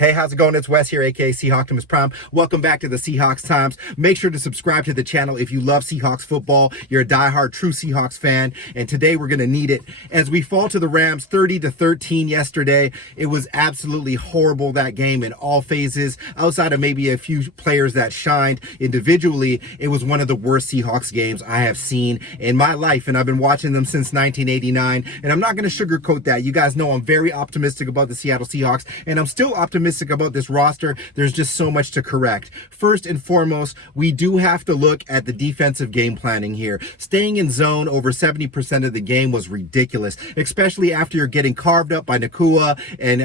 Hey, how's it going? It's Wes here, aka Seahawks Prime. Welcome back to the Seahawks Times. Make sure to subscribe to the channel if you love Seahawks football. You're a diehard true Seahawks fan, and today we're going to need it. As we fall to the Rams 30-13 yesterday, it was absolutely horrible, that game in all phases. Outside of maybe a few players that shined individually, it was one of the worst Seahawks games I have seen in my life, and I've been watching them since 1989, and I'm not going to sugarcoat that. You guys know I'm very optimistic about the Seattle Seahawks, and I'm still optimistic about this roster. There's just so much to correct. First and foremost, we do have to look at the defensive game planning here. Staying in zone over 70% of the game was ridiculous, especially after you're getting carved up by Nakua and,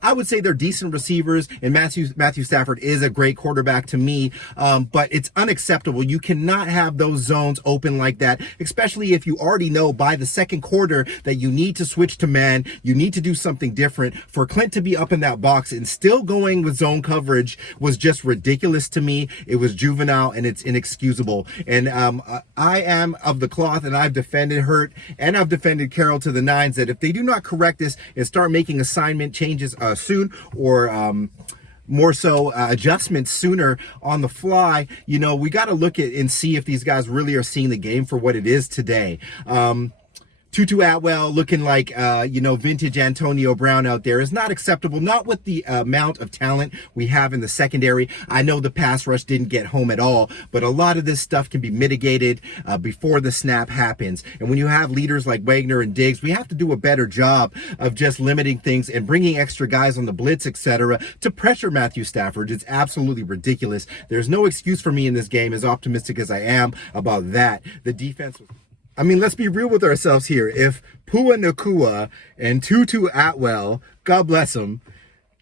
I would say they're decent receivers, and Matthew Stafford is a great quarterback to me, but it's unacceptable. You cannot have those zones open like that, especially if you already know by the second quarter that you need to switch to man, you need to do something different. For Clint to be up in that box and still going with zone coverage was just ridiculous to me. It was juvenile and it's inexcusable. And I am of the cloth, and I've defended Hurt and I've defended Carroll to the nines, that if they do not correct this and start making assignment changes soon, or more so adjustments sooner on the fly, we got to look at and see if these guys really are seeing the game for what it is today. Tutu Atwell looking like, vintage Antonio Brown out there is not acceptable, not with the amount of talent we have in the secondary. I know the pass rush didn't get home at all, but a lot of this stuff can be mitigated before the snap happens. And when you have leaders like Wagner and Diggs, we have to do a better job of just limiting things and bringing extra guys on the blitz, etc., to pressure Matthew Stafford. It's absolutely ridiculous. There's no excuse for me in this game, as optimistic as I am about that. The defense was... let's be real with ourselves here. If Pua Nakua and Tutu Atwell, God bless them,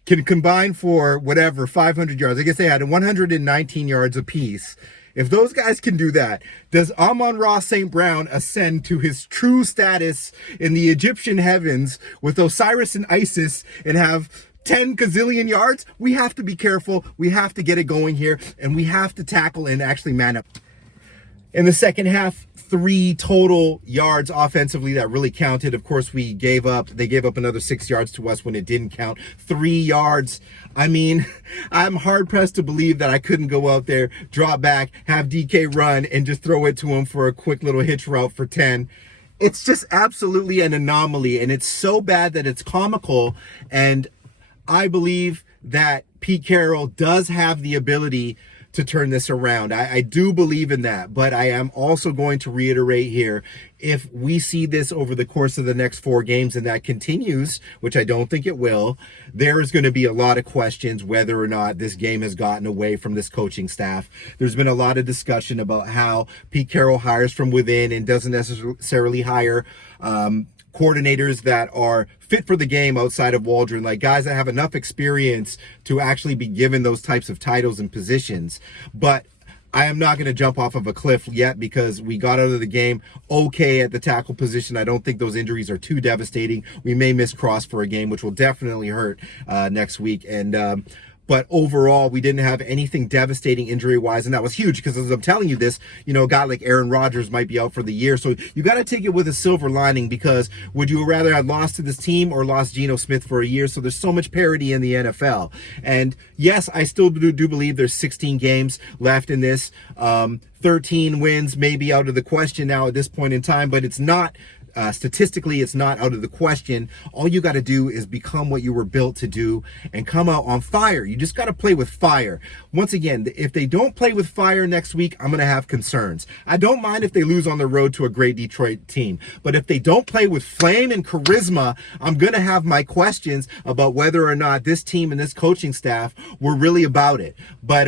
can combine for 500 yards. I guess they had 119 yards apiece. If those guys can do that, does Amon-Ra St. Brown ascend to his true status in the Egyptian heavens with Osiris and Isis and have 10 gazillion yards? We have to be careful. We have to get it going here, and we have to tackle and actually man up. In the second half, 3 total yards offensively that really counted. Of course, they gave up another 6 yards to us when it didn't count. 3 yards. I'm hard-pressed to believe that I couldn't go out there, drop back, have DK run, and just throw it to him for a quick little hitch route for 10. It's just absolutely an anomaly, and it's so bad that it's comical. And I believe that Pete Carroll does have the ability to turn this around. I do believe in that, but I am also going to reiterate here, if we see this over the course of the next 4 games and that continues, which I don't think it will, there is going to be a lot of questions whether or not this game has gotten away from this coaching staff. There's been a lot of discussion about how Pete Carroll hires from within and doesn't necessarily hire coordinators that are fit for the game outside of Waldron, like guys that have enough experience to actually be given those types of titles and positions. But I am not going to jump off of a cliff yet, because we got out of the game okay at the tackle position. I don't think those injuries are too devastating. We may miss Cross for a game, which will definitely hurt next week. And but overall, we didn't have anything devastating injury-wise, and that was huge, because as I'm telling you this, a guy like Aaron Rodgers might be out for the year. So you got to take it with a silver lining, because would you rather have lost to this team or lost Geno Smith for a year? So there's so much parity in the NFL. And yes, I still do believe there's 16 games left in this. 13 wins may be out of the question now at this point in time, but it's not... statistically, it's not out of the question. All you got to do is become what you were built to do and come out on fire. You just got to play with fire. Once again, if they don't play with fire next week, I'm going to have concerns. I don't mind if they lose on the road to a great Detroit team, but if they don't play with flame and charisma, I'm going to have my questions about whether or not this team and this coaching staff were really about it. But,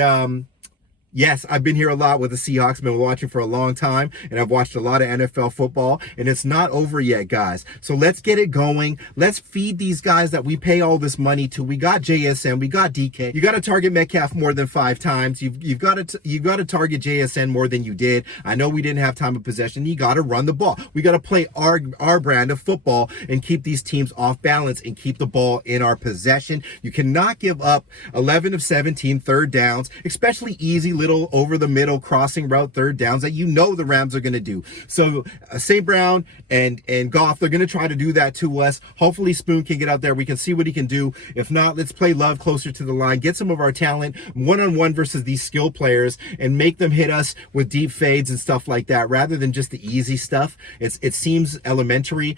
yes, I've been here a lot with the Seahawks, been watching for a long time, and I've watched a lot of NFL football, and it's not over yet, guys. So let's get it going. Let's feed these guys that we pay all this money to. We got JSN, we got DK. You got to target Metcalf more than 5 times. You've got to target JSN more than you did. I know we didn't have time of possession. You got to run the ball. We got to play our brand of football and keep these teams off balance and keep the ball in our possession. You cannot give up 11 of 17 third downs, especially easy little over the middle crossing route third downs that you know the Rams are going to do. So St. Brown and Goff, they're going to try to do that to us. Hopefully Spoon can get out there. We can see what he can do. If not, let's play Love closer to the line, get some of our talent one-on-one versus these skill players and make them hit us with deep fades and stuff like that rather than just the easy stuff. It seems elementary.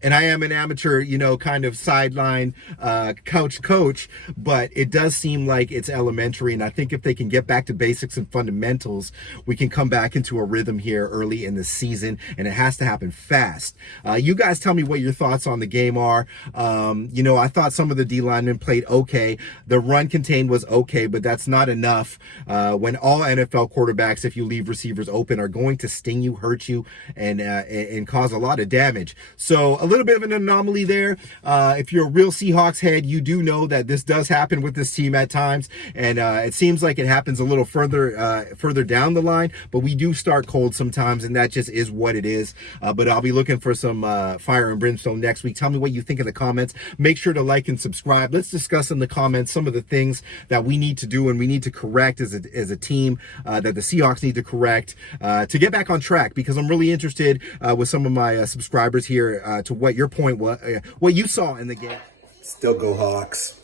And I am an amateur, kind of sideline coach, but it does seem like it's elementary. And I think if they can get back to basics and fundamentals, we can come back into a rhythm here early in the season, and it has to happen fast. You guys tell me what your thoughts on the game are. I thought some of the D linemen played okay. The run contained was okay, but that's not enough when all NFL quarterbacks, if you leave receivers open, are going to sting you, hurt you, and cause a lot of damage. So a little bit of an anomaly there. If you're a real Seahawks head, you do know that this does happen with this team at times, and it seems like it happens a little further down the line, but we do start cold sometimes, and that just is what it is. But I'll be looking for some fire and brimstone next week. Tell me what you think in the comments. Make sure to like and subscribe. Let's discuss in the comments some of the things that we need to do and we need to correct as a team, that the Seahawks need to correct to get back on track, because I'm really interested with some of my subscribers here to what your point was, what you saw in the game. Still go Hawks.